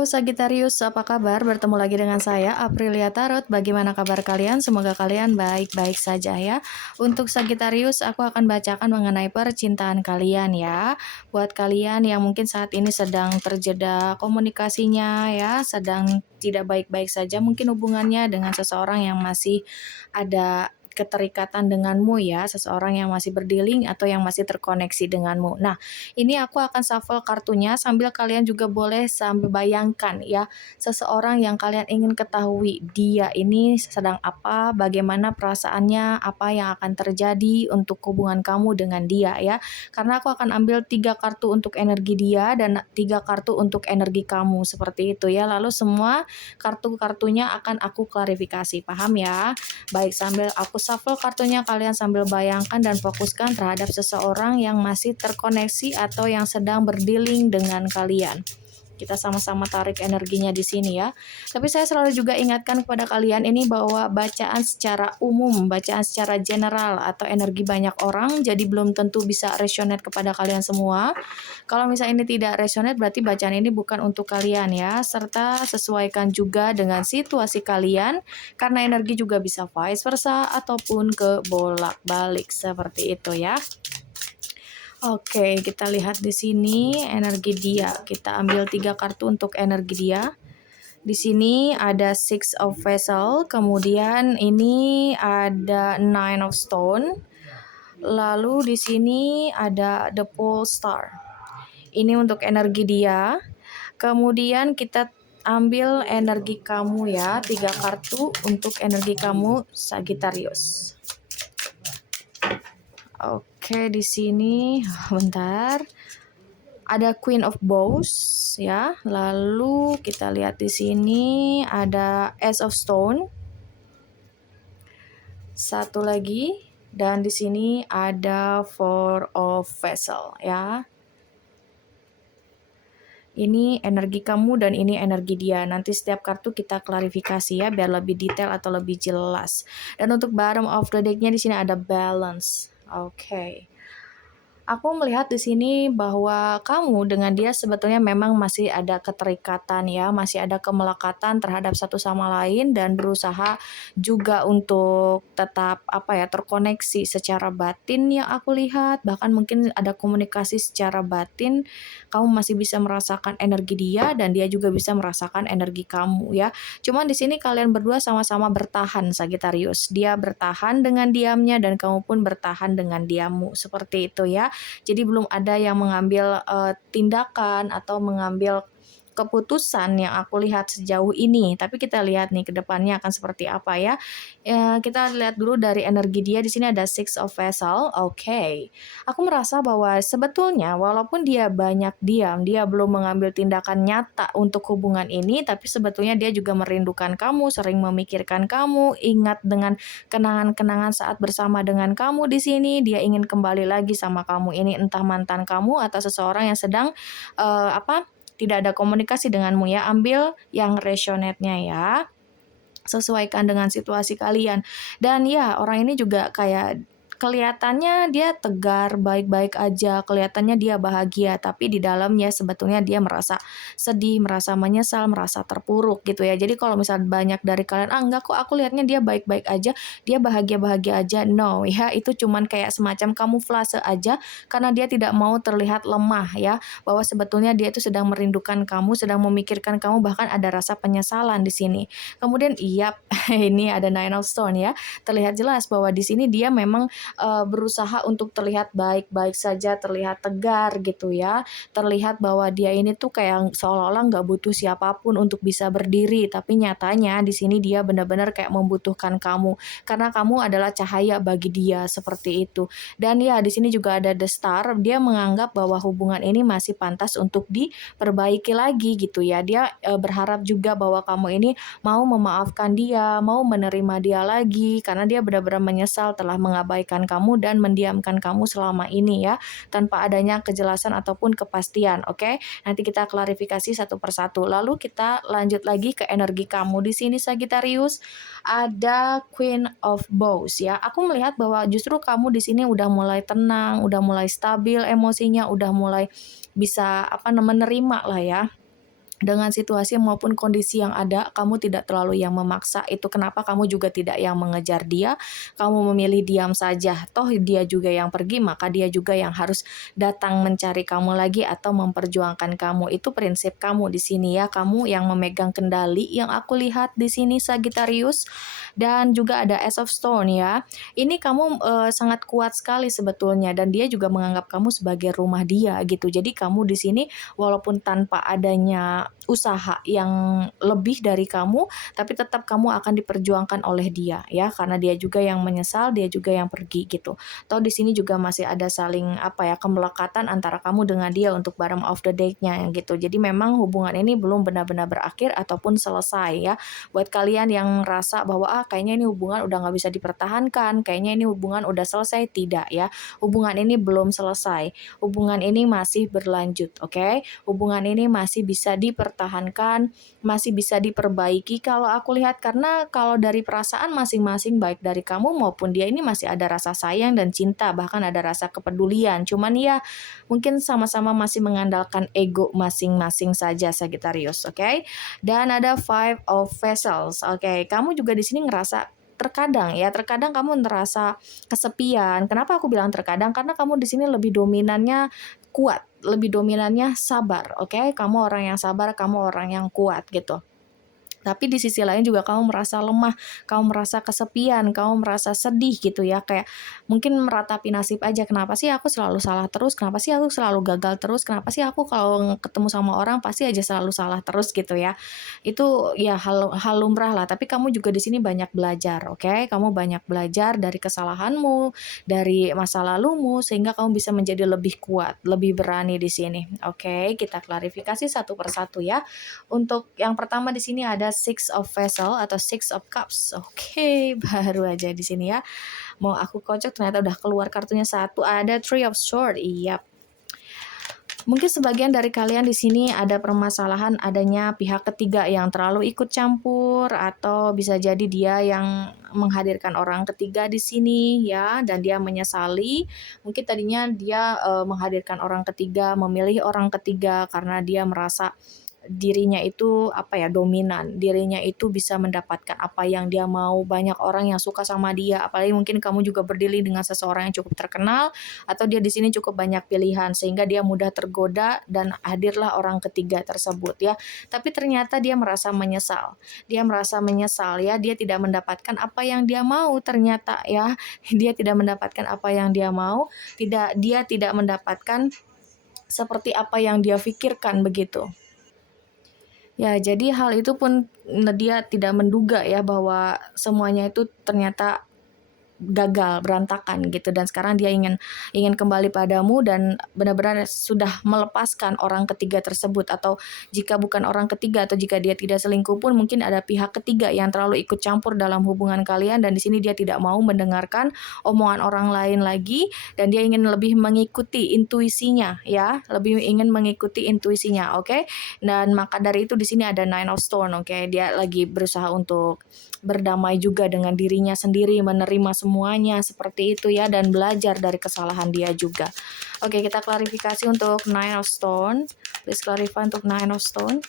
Halo Sagittarius, apa kabar? Bertemu lagi dengan saya, Aprilia Tarot. Bagaimana kabar kalian? Semoga kalian baik-baik saja ya. Untuk Sagittarius, aku akan bacakan mengenai percintaan kalian ya. Buat kalian yang mungkin saat ini sedang terjeda komunikasinya ya, sedang tidak baik-baik saja mungkin hubungannya dengan seseorang yang masih ada keterikatan denganmu ya, seseorang yang masih berdealing atau yang masih terkoneksi denganmu. Nah, ini aku akan shuffle kartunya sambil kalian juga boleh sambil bayangkan ya, seseorang yang kalian ingin ketahui dia ini sedang apa, bagaimana perasaannya, apa yang akan terjadi untuk hubungan kamu dengan dia ya. Karena aku akan ambil 3 kartu untuk energi dia dan 3 kartu untuk energi kamu seperti itu ya. Lalu semua kartu-kartunya akan aku klarifikasi, paham ya? Baik, sambil aku shuffle kartunya kalian sambil bayangkan dan fokuskan terhadap seseorang yang masih terkoneksi atau yang sedang berdealing dengan kalian. Kita sama-sama tarik energinya di sini ya. Tapi saya selalu juga ingatkan kepada kalian ini bahwa bacaan secara umum, bacaan secara general atau energi banyak orang, jadi belum tentu bisa resonate kepada kalian semua. Kalau misalnya ini tidak resonate berarti bacaan ini bukan untuk kalian ya. Serta sesuaikan juga dengan situasi kalian karena energi juga bisa vice versa ataupun ke bolak-balik seperti itu ya. Oke, kita lihat di sini energi dia. Kita ambil 3 kartu untuk energi dia. Di sini ada Six of Vessel, kemudian ini ada Nine of Stone. Lalu di sini ada The Pole Star. Ini untuk energi dia. Kemudian kita ambil energi kamu ya, 3 kartu untuk energi kamu Sagittarius. Oke, di sini bentar. Ada Queen of Bows ya. Lalu kita lihat di sini ada Ace of Stone. Satu lagi dan di sini ada Four of Vessel ya. Ini energi kamu dan ini energi dia. Nanti setiap kartu kita klarifikasi ya biar lebih detail atau lebih jelas. Dan untuk bottom of the deck-nya di sini ada balance. Oke. Aku melihat di sini bahwa kamu dengan dia sebetulnya memang masih ada keterikatan ya, masih ada kemelekatan terhadap satu sama lain dan berusaha juga untuk tetap terkoneksi secara batin yang aku lihat, bahkan mungkin ada komunikasi secara batin, kamu masih bisa merasakan energi dia dan dia juga bisa merasakan energi kamu ya. Cuman di sini kalian berdua sama-sama bertahan Sagittarius. Dia bertahan dengan diamnya dan kamu pun bertahan dengan diammu. Seperti itu ya. Jadi belum ada yang mengambil tindakan atau mengambil keputusan yang aku lihat sejauh ini. Tapi kita lihat nih ke depannya akan seperti apa ya. Kita lihat dulu dari energi dia. Di sini ada Six of Vessel. Oke. Aku merasa bahwa sebetulnya walaupun dia banyak diam, dia belum mengambil tindakan nyata untuk hubungan ini, tapi sebetulnya dia juga merindukan kamu, sering memikirkan kamu, ingat dengan kenangan-kenangan saat bersama dengan kamu di sini. Dia ingin kembali lagi sama kamu. Ini entah mantan kamu atau seseorang yang sedang tidak ada komunikasi denganmu ya. Ambil yang resonate-nya ya. Sesuaikan dengan situasi kalian. Dan ya, orang ini juga kayak kelihatannya dia tegar, baik-baik aja, kelihatannya dia bahagia, tapi di dalamnya sebetulnya dia merasa sedih, merasa menyesal, merasa terpuruk gitu ya. Jadi kalau misal banyak dari kalian, enggak kok aku lihatnya dia baik-baik aja, dia bahagia-bahagia aja. No ya, itu cuman kayak semacam kamuflase aja karena dia tidak mau terlihat lemah ya, bahwa sebetulnya dia itu sedang merindukan kamu, sedang memikirkan kamu, bahkan ada rasa penyesalan di sini. Kemudian ini ada Nine of Stone ya. Terlihat jelas bahwa di sini dia memang berusaha untuk terlihat baik-baik saja, terlihat tegar gitu ya. Terlihat bahwa dia ini tuh kayak seolah-olah nggak butuh siapapun untuk bisa berdiri, tapi nyatanya di sini dia benar-benar kayak membutuhkan kamu karena kamu adalah cahaya bagi dia seperti itu. Dan ya di sini juga ada The Star, dia menganggap bahwa hubungan ini masih pantas untuk diperbaiki lagi gitu ya. Dia berharap juga bahwa kamu ini mau memaafkan dia, mau menerima dia lagi karena dia benar-benar menyesal telah mengabaikan kamu dan mendiamkan kamu selama ini ya, tanpa adanya kejelasan ataupun kepastian. Oke, nanti kita klarifikasi satu persatu. Lalu kita lanjut lagi ke energi kamu di sini Sagittarius. Ada Queen of Bows ya. Aku melihat bahwa justru kamu di sini udah mulai tenang, udah mulai stabil emosinya, udah mulai bisa menerima lah ya. dengan situasi maupun kondisi yang ada, kamu tidak terlalu yang memaksa. Itu kenapa kamu juga tidak yang mengejar dia, kamu memilih diam saja. Toh dia juga yang pergi, maka dia juga yang harus datang mencari kamu lagi atau memperjuangkan kamu. Itu prinsip kamu di sini ya, kamu yang memegang kendali yang aku lihat di sini Sagittarius. Dan juga ada Ace of Stone ya. Ini kamu sangat kuat sekali sebetulnya dan dia juga menganggap kamu sebagai rumah dia gitu. Jadi kamu di sini walaupun tanpa adanya usaha yang lebih dari kamu, tapi tetap kamu akan diperjuangkan oleh dia ya, karena dia juga yang menyesal, dia juga yang pergi gitu. Atau di sini juga masih ada saling apa ya, kemelekatan antara kamu dengan dia untuk bottom of the date-nya gitu. Jadi memang hubungan ini belum benar-benar berakhir ataupun selesai ya. Buat kalian yang ngerasa bahwa kayaknya ini hubungan udah nggak bisa dipertahankan, kayaknya ini hubungan udah selesai, tidak ya. Hubungan ini belum selesai. Hubungan ini masih berlanjut, oke? Hubungan ini masih bisa dipertahankan, masih bisa diperbaiki kalau aku lihat, karena kalau dari perasaan masing-masing baik dari kamu maupun dia ini masih ada rasa sayang dan cinta, bahkan ada rasa kepedulian. Cuman ya mungkin sama-sama masih mengandalkan ego masing-masing saja Sagittarius, oke? Dan ada Five of Vessels, oke? Kamu juga di sini ngerasa terkadang kamu ngerasa kesepian. Kenapa aku bilang terkadang? Karena kamu di sini lebih dominannya kuat, lebih dominannya sabar, oke? Kamu orang yang sabar, kamu orang yang kuat gitu. Tapi di sisi lain juga kamu merasa lemah, kamu merasa kesepian, kamu merasa sedih gitu ya, kayak mungkin meratapi nasib aja, kenapa sih aku selalu salah terus, kenapa sih aku selalu gagal terus, kenapa sih aku kalau ketemu sama orang pasti aja selalu salah terus gitu ya. Itu ya hal lumrah lah, tapi kamu juga di sini banyak belajar, oke? Kamu banyak belajar dari kesalahanmu, dari masa lalumu sehingga kamu bisa menjadi lebih kuat, lebih berani di sini. Oke, kita klarifikasi satu persatu ya. Untuk yang pertama di sini ada Six of Vessel atau Six of Cups. Oke, baru aja di sini ya. Mau aku kocok ternyata udah keluar kartunya satu. Ada Three of Swords. Iya. Mungkin sebagian dari kalian di sini ada permasalahan adanya pihak ketiga yang terlalu ikut campur, atau bisa jadi dia yang menghadirkan orang ketiga di sini ya, dan dia menyesali. Mungkin tadinya dia menghadirkan orang ketiga, memilih orang ketiga karena dia merasa dirinya itu apa ya, dominan, dirinya itu bisa mendapatkan apa yang dia mau, banyak orang yang suka sama dia, apalagi mungkin kamu juga berdiri dengan seseorang yang cukup terkenal, atau dia di sini cukup banyak pilihan sehingga dia mudah tergoda dan hadirlah orang ketiga tersebut ya. Tapi ternyata dia merasa menyesal. Dia merasa menyesal ya, dia tidak mendapatkan apa yang dia mau ternyata ya. Dia tidak mendapatkan apa yang dia mau, dia tidak mendapatkan seperti apa yang dia pikirkan begitu. Ya, jadi hal itu pun dia tidak menduga ya bahwa semuanya itu ternyata gagal, berantakan gitu, dan sekarang dia ingin kembali padamu dan benar-benar sudah melepaskan orang ketiga tersebut, atau jika bukan orang ketiga atau jika dia tidak selingkuh pun mungkin ada pihak ketiga yang terlalu ikut campur dalam hubungan kalian, dan di sini dia tidak mau mendengarkan omongan orang lain lagi dan dia ingin lebih mengikuti intuisinya ya, lebih ingin mengikuti intuisinya, oke? Dan maka dari itu di sini ada Nine of Stone, oke? Dia lagi berusaha untuk berdamai juga dengan dirinya sendiri, menerima semuanya seperti itu ya, dan belajar dari kesalahan dia juga. Oke, kita klarifikasi untuk Nine of Stone. Please clarify untuk Nine of Stone.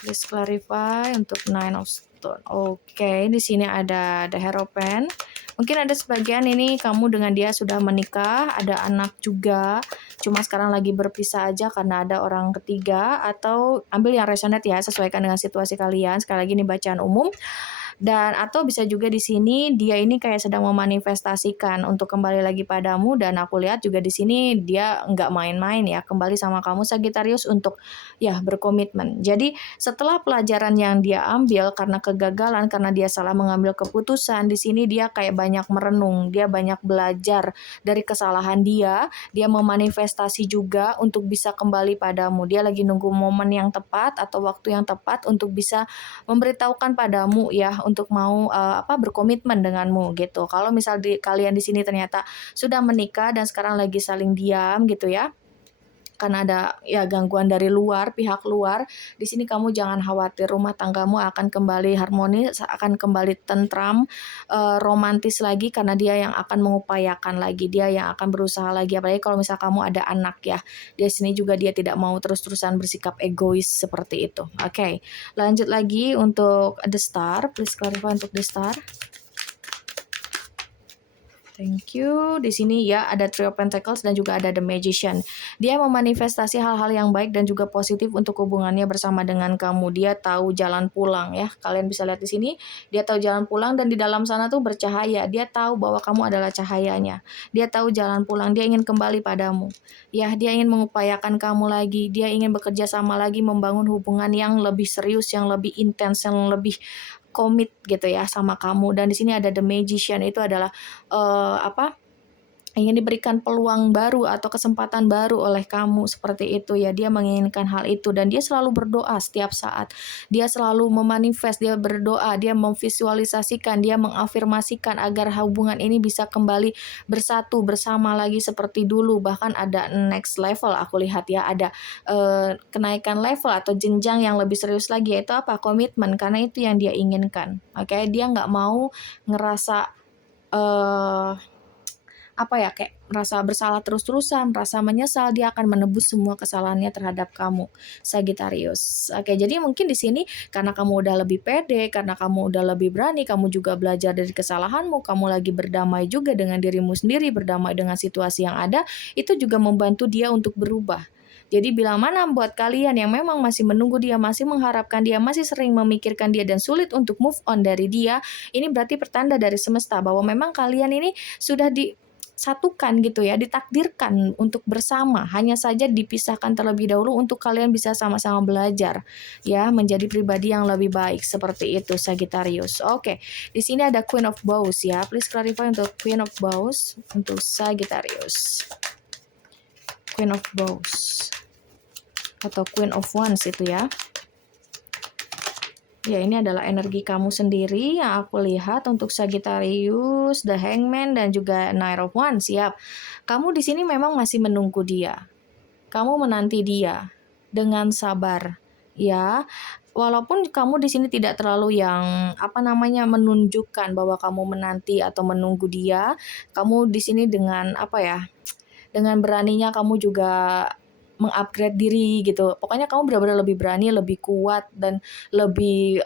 Please clarify untuk Nine of Stone. Oke, di sini ada The Hierophant. Mungkin ada sebagian ini kamu dengan dia sudah menikah, ada anak juga, cuma sekarang lagi berpisah aja karena ada orang ketiga, atau ambil yang resonate ya, sesuaikan dengan situasi kalian. Sekali lagi ini bacaan umum. Dan atau bisa juga di sini dia ini kayak sedang memanifestasikan untuk kembali lagi padamu, dan aku lihat juga di sini dia nggak main-main ya, kembali sama kamu Sagittarius untuk ya berkomitmen. Jadi setelah pelajaran yang dia ambil karena kegagalan, karena dia salah mengambil keputusan, di sini dia kayak banyak merenung, dia banyak belajar dari kesalahan dia memanifestasi juga untuk bisa kembali padamu. Dia lagi nunggu momen yang tepat atau waktu yang tepat untuk bisa memberitahukan padamu ya, untuk mau berkomitmen denganmu gitu. Kalau kalian di sini ternyata sudah menikah dan sekarang lagi saling diam gitu ya, akan ada ya gangguan dari luar, pihak luar. Di sini kamu jangan khawatir, rumah tanggamu akan kembali harmonis, akan kembali tentram, romantis lagi karena dia yang akan mengupayakan lagi, dia yang akan berusaha lagi. Apalagi kalau misal kamu ada anak ya, di sini juga dia tidak mau terus-terusan bersikap egois seperti itu. Oke, lanjut lagi untuk the star, please clarify untuk the star. Thank you. Di sini ya ada Three of Pentacles dan juga ada The Magician. Dia memanifestasi hal-hal yang baik dan juga positif untuk hubungannya bersama dengan kamu. Dia tahu jalan pulang ya. Kalian bisa lihat di sini, dia tahu jalan pulang dan di dalam sana tuh bercahaya. Dia tahu bahwa kamu adalah cahayanya. Dia tahu jalan pulang, dia ingin kembali padamu. Ya, dia ingin mengupayakan kamu lagi. Dia ingin bekerja sama lagi, membangun hubungan yang lebih serius, yang lebih intens, yang lebih komit gitu ya sama kamu. Dan di sini ada The Magician, itu adalah ingin diberikan peluang baru atau kesempatan baru oleh kamu seperti itu ya. Dia menginginkan hal itu dan dia selalu berdoa setiap saat. Dia selalu memanifest, dia berdoa, dia memvisualisasikan, dia mengafirmasikan agar hubungan ini bisa kembali bersatu bersama lagi seperti dulu. Bahkan ada next level, aku lihat ya, ada kenaikan level atau jenjang yang lebih serius lagi, yaitu apa? Komitmen, karena itu yang dia inginkan. Oke, dia nggak mau ngerasa kayak merasa bersalah terus-terusan, merasa menyesal. Dia akan menebus semua kesalahannya terhadap kamu, Sagittarius. Oke, jadi mungkin di sini karena kamu udah lebih pede, karena kamu udah lebih berani, kamu juga belajar dari kesalahanmu, kamu lagi berdamai juga dengan dirimu sendiri, berdamai dengan situasi yang ada, itu juga membantu dia untuk berubah. Jadi bila mana buat kalian yang memang masih menunggu dia, masih mengharapkan dia, masih sering memikirkan dia dan sulit untuk move on dari dia, ini berarti pertanda dari semesta bahwa memang kalian ini sudah disatukan gitu ya, ditakdirkan untuk bersama, hanya saja dipisahkan terlebih dahulu untuk kalian bisa sama-sama belajar ya, menjadi pribadi yang lebih baik seperti itu, Sagittarius. Oke, di sini ada Queen of Bows ya, please clarify untuk Queen of Bows untuk Sagittarius. Queen of Bows atau Queen of Wands itu ya. Ya, ini adalah energi kamu sendiri yang aku lihat untuk Sagittarius, The Hangman, dan juga Knight of Wands. Siap. Kamu di sini memang masih menunggu dia. Kamu menanti dia dengan sabar. Ya, walaupun kamu di sini tidak terlalu yang menunjukkan bahwa kamu menanti atau menunggu dia, kamu di sini dengan dengan beraninya kamu juga mengupgrade diri gitu. Pokoknya kamu benar-benar lebih berani, lebih kuat, dan lebih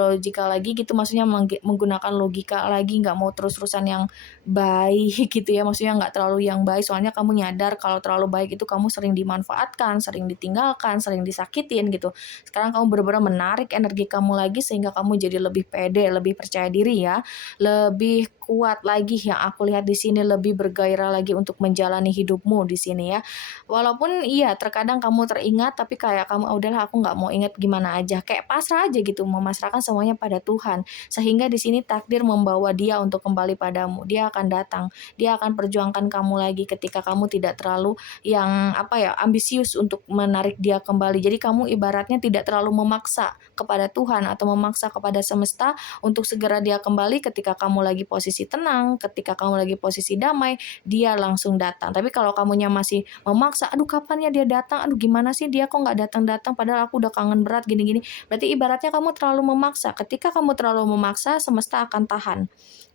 logika lagi gitu. Maksudnya menggunakan logika lagi, nggak mau terus-terusan yang baik gitu ya. Maksudnya nggak terlalu yang baik, soalnya kamu nyadar kalau terlalu baik itu kamu sering dimanfaatkan, sering ditinggalkan, sering disakitin gitu. Sekarang kamu benar-benar menarik energi kamu lagi sehingga kamu jadi lebih pede, lebih percaya diri ya. Lebih kuat lagi yang aku lihat di sini, lebih bergairah lagi untuk menjalani hidupmu di sini ya. Walaupun iya terkadang kamu teringat tapi kayak kamu udahlah aku nggak mau ingat, gimana aja, kayak pasrah aja gitu, memasrahkan semuanya pada Tuhan. Sehingga di sini takdir membawa dia untuk kembali padamu. Dia akan datang, dia akan perjuangkan kamu lagi ketika kamu tidak terlalu yang ambisius untuk menarik dia kembali. Jadi kamu ibaratnya tidak terlalu memaksa kepada Tuhan atau memaksa kepada semesta untuk segera dia kembali. Ketika kamu lagi posisi tenang, ketika kamu lagi posisi damai, dia langsung datang. Tapi kalau kamunya masih memaksa, aduh kapan ya dia datang, aduh gimana sih dia kok nggak datang-datang padahal aku udah kangen berat gini-gini, berarti ibaratnya kamu terlalu memaksa. Ketika kamu terlalu memaksa, semesta akan tahan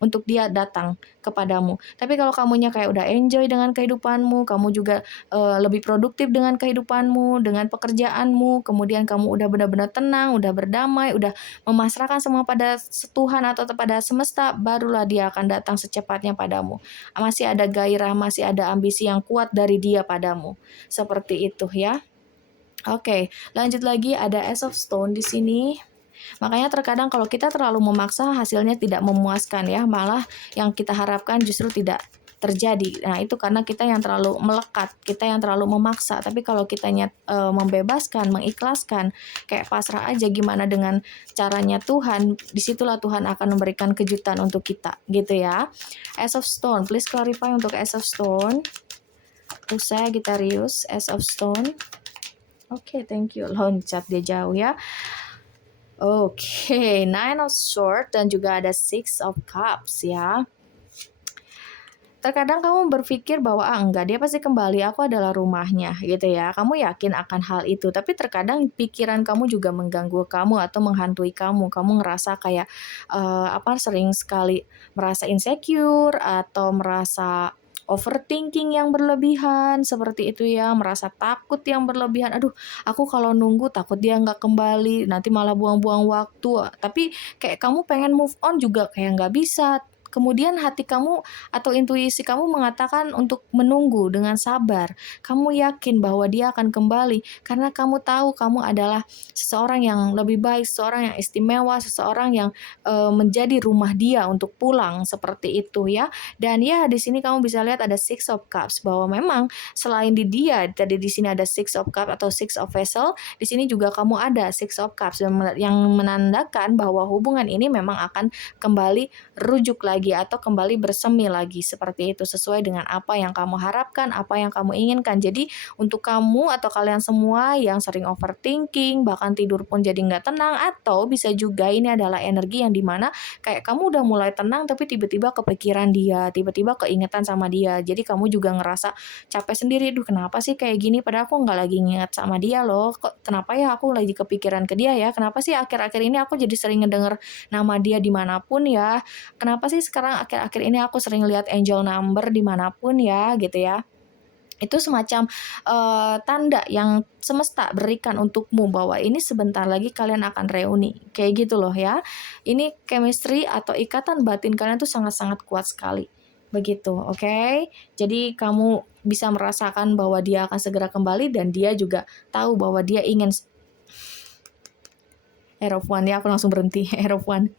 untuk dia datang kepadamu. Tapi kalau kamunya kayak udah enjoy dengan kehidupanmu, kamu juga lebih produktif dengan kehidupanmu, dengan pekerjaanmu, kemudian kamu udah benar-benar tenang, udah berdamai, udah memasrahkan semua pada Tuhan atau pada semesta, barulah dia akan datang secepatnya padamu. Masih ada gairah, masih ada ambisi yang kuat dari dia padamu. Seperti itu ya. Oke, lanjut lagi ada Ace of Stone di sini. Makanya terkadang kalau kita terlalu memaksa hasilnya tidak memuaskan ya, malah yang kita harapkan justru tidak terjadi. Nah, itu karena kita yang terlalu melekat, kita yang terlalu memaksa. Tapi kalau kitanya membebaskan, mengikhlaskan, kayak pasrah aja gimana dengan caranya Tuhan, disitulah Tuhan akan memberikan kejutan untuk kita, gitu ya. Ace of Stone, please clarify untuk Ace of Stone. Untuk Sagittarius, Ace of Stone. Oke, thank you. Loncat dia jauh ya. Oke, Nine of Swords dan juga ada Six of Cups ya. Terkadang kamu berpikir bahwa, "Ah, enggak, dia pasti kembali, aku adalah rumahnya," gitu ya. Kamu yakin akan hal itu, tapi terkadang pikiran kamu juga mengganggu kamu atau menghantui kamu. Kamu ngerasa kayak, sering sekali merasa insecure atau merasa overthinking yang berlebihan, seperti itu ya, merasa takut yang berlebihan, "Aduh, aku kalau nunggu takut dia nggak kembali, nanti malah buang-buang waktu." Tapi kayak kamu pengen move on juga kayak nggak bisa. Kemudian hati kamu atau intuisi kamu mengatakan untuk menunggu dengan sabar. Kamu yakin bahwa dia akan kembali karena kamu tahu kamu adalah seseorang yang lebih baik, seseorang yang istimewa, seseorang yang menjadi rumah dia untuk pulang seperti itu ya. Dan ya di sini kamu bisa lihat ada Six of Cups bahwa memang selain di dia tadi di sini ada Six of Cups atau Six of Vessel, di sini juga kamu ada Six of Cups yang menandakan bahwa hubungan ini memang akan kembali rujuk lagi atau kembali bersemi lagi seperti itu sesuai dengan apa yang kamu harapkan, apa yang kamu inginkan. Jadi untuk kamu atau kalian semua yang sering overthinking, bahkan tidur pun jadi nggak tenang atau bisa juga ini adalah energi yang dimana kayak kamu udah mulai tenang tapi tiba-tiba kepikiran dia, tiba-tiba keingetan sama dia. Jadi kamu juga ngerasa capek sendiri, "Duh kenapa sih kayak gini? Padahal aku nggak lagi nginget sama dia loh. Kok kenapa ya aku lagi kepikiran ke dia ya? Kenapa sih akhir-akhir ini aku jadi sering ngedenger nama dia dimanapun ya? Kenapa sih sekarang akhir-akhir ini aku sering lihat angel number dimanapun ya?" Gitu ya. Itu semacam, tanda yang semesta berikan untukmu bahwa ini sebentar lagi kalian akan reuni, kayak gitu loh ya. Ini chemistry atau ikatan batin kalian tuh sangat-sangat kuat sekali, begitu, oke? Jadi kamu bisa merasakan bahwa dia akan segera kembali dan dia juga tahu bahwa dia ingin Air of One ya, aku langsung berhenti, Air of One.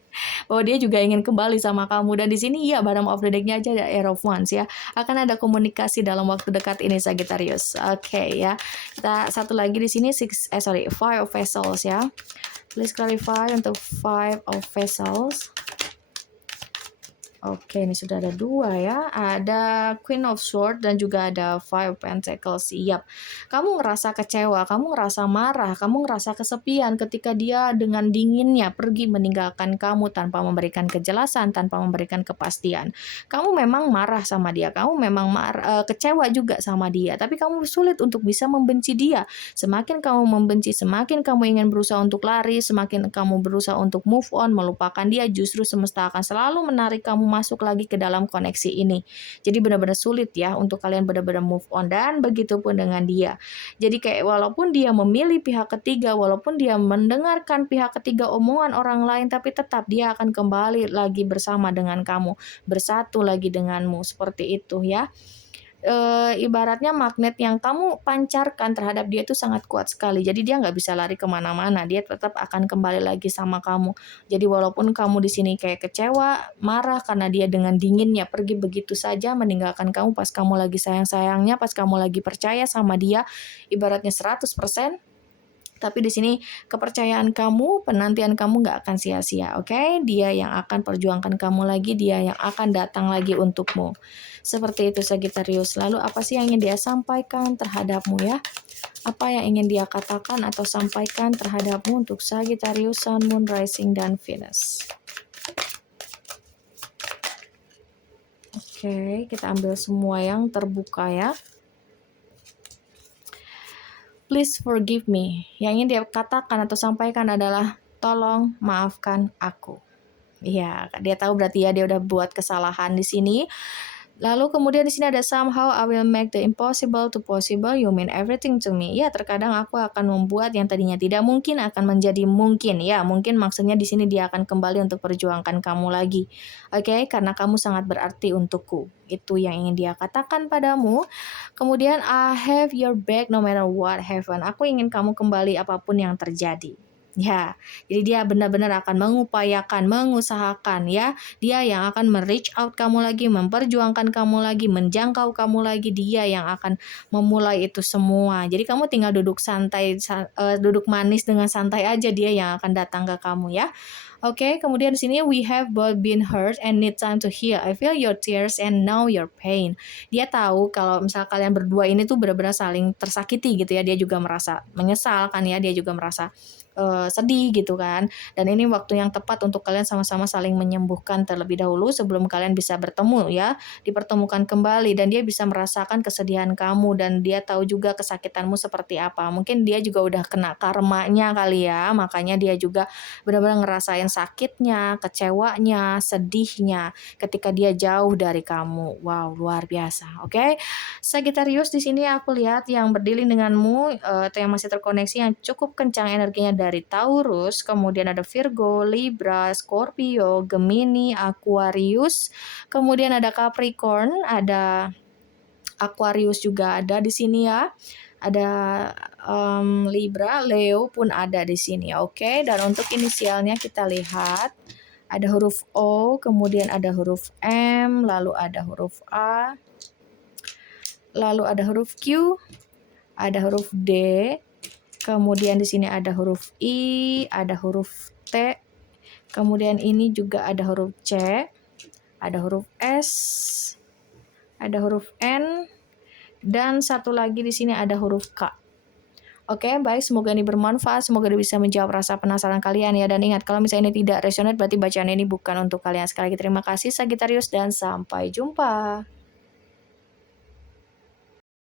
Bahwa dia juga ingin kembali sama kamu dan di sini ya bottom of the deck-nya aja ada Air of Wands ya. Akan ada komunikasi dalam waktu dekat ini Sagittarius. Oke ya. Kita satu lagi di sini Five of Vessels ya. Please clarify untuk Five of Vessels. Oke, ini sudah ada 2 ya. Ada Queen of Swords dan juga ada Five of Pentacles. Siap. Kamu ngerasa kecewa, kamu ngerasa marah, kamu ngerasa kesepian ketika dia dengan dinginnya pergi meninggalkan kamu tanpa memberikan kejelasan, tanpa memberikan kepastian. Kamu memang marah sama dia, kamu memang kecewa juga sama dia, tapi kamu sulit untuk bisa membenci dia. Semakin kamu membenci, semakin kamu ingin berusaha untuk lari, semakin kamu berusaha untuk move on, melupakan dia, justru semesta akan selalu menarik kamu masuk lagi ke dalam koneksi ini. Jadi benar-benar sulit ya untuk kalian benar-benar move on dan begitu pun dengan dia. Jadi kayak walaupun dia memilih pihak ketiga, walaupun dia mendengarkan pihak ketiga omongan orang lain, tapi tetap dia akan kembali lagi bersama dengan kamu, bersatu lagi denganmu, seperti itu ya. Ibaratnya magnet yang kamu pancarkan terhadap dia itu sangat kuat sekali. Jadi dia nggak bisa lari kemana-mana. Dia tetap akan kembali lagi sama kamu. Jadi walaupun kamu di sini kayak kecewa, marah karena dia dengan dinginnya pergi begitu saja meninggalkan kamu pas kamu lagi sayang-sayangnya, pas kamu lagi percaya sama dia, ibaratnya 100%. Tapi di sini kepercayaan kamu, penantian kamu nggak akan sia-sia, oke? Dia yang akan perjuangkan kamu lagi, dia yang akan datang lagi untukmu. Seperti itu Sagittarius. Lalu apa sih yang ingin dia sampaikan terhadapmu ya? Apa yang ingin dia katakan atau sampaikan terhadapmu untuk Sagittarius, Sun, Moon, Rising, dan Venus? Oke, kita ambil semua yang terbuka ya. Please forgive me. Yang ingin dia katakan atau sampaikan adalah tolong maafkan aku. Iya, dia tahu berarti ya dia udah buat kesalahan di sini. Lalu kemudian di sini ada somehow I will make the impossible to possible. You mean everything to me. Ya, terkadang aku akan membuat yang tadinya tidak mungkin akan menjadi mungkin. Ya, mungkin maksudnya di sini dia akan kembali untuk perjuangkan kamu lagi. Oke, karena kamu sangat berarti untukku. Itu yang ingin dia katakan padamu. Kemudian I have your back no matter what happen. Aku ingin kamu kembali apapun yang terjadi. Ya, jadi dia benar-benar akan mengupayakan, mengusahakan ya. Dia yang akan reach out kamu lagi, memperjuangkan kamu lagi, menjangkau kamu lagi. Dia yang akan memulai itu semua. Jadi kamu tinggal duduk santai, duduk manis dengan santai aja, dia yang akan datang ke kamu ya. Oke, kemudian di sini we have both been hurt and need time to heal. I feel your tears and know your pain. Dia tahu kalau misal kalian berdua ini tuh benar-benar saling tersakiti gitu ya. Dia juga merasa menyesal kan ya. Dia juga merasa sedih gitu kan. Dan ini waktu yang tepat untuk kalian sama-sama saling menyembuhkan terlebih dahulu sebelum kalian bisa bertemu ya. Dipertemukan kembali dan dia bisa merasakan kesedihan kamu dan dia tahu juga kesakitanmu seperti apa. Mungkin dia juga udah kena karmanya kali ya. Makanya dia juga benar-benar ngerasain sakitnya, kecewanya, sedihnya ketika dia jauh dari kamu. Wow, luar biasa. Oke. Sagittarius di sini aku lihat yang berdilin denganmu atau yang masih terkoneksi yang cukup kencang energinya dari Taurus, kemudian ada Virgo, Libra, Scorpio, Gemini, Aquarius, kemudian ada Capricorn, ada Aquarius juga ada di sini ya. Ada Libra, Leo pun ada di sini. Oke, dan untuk inisialnya kita lihat ada huruf O, kemudian ada huruf M, lalu ada huruf A, lalu ada huruf Q, ada huruf D, kemudian di sini ada huruf I, ada huruf T, kemudian ini juga ada huruf C, ada huruf S, ada huruf N, dan satu lagi di sini ada huruf K. Oke, baik, semoga ini bermanfaat, semoga bisa menjawab rasa penasaran kalian ya. Dan ingat, kalau misalnya ini tidak resonate, berarti bacaan ini bukan untuk kalian. Sekali lagi terima kasih Sagittarius dan sampai jumpa.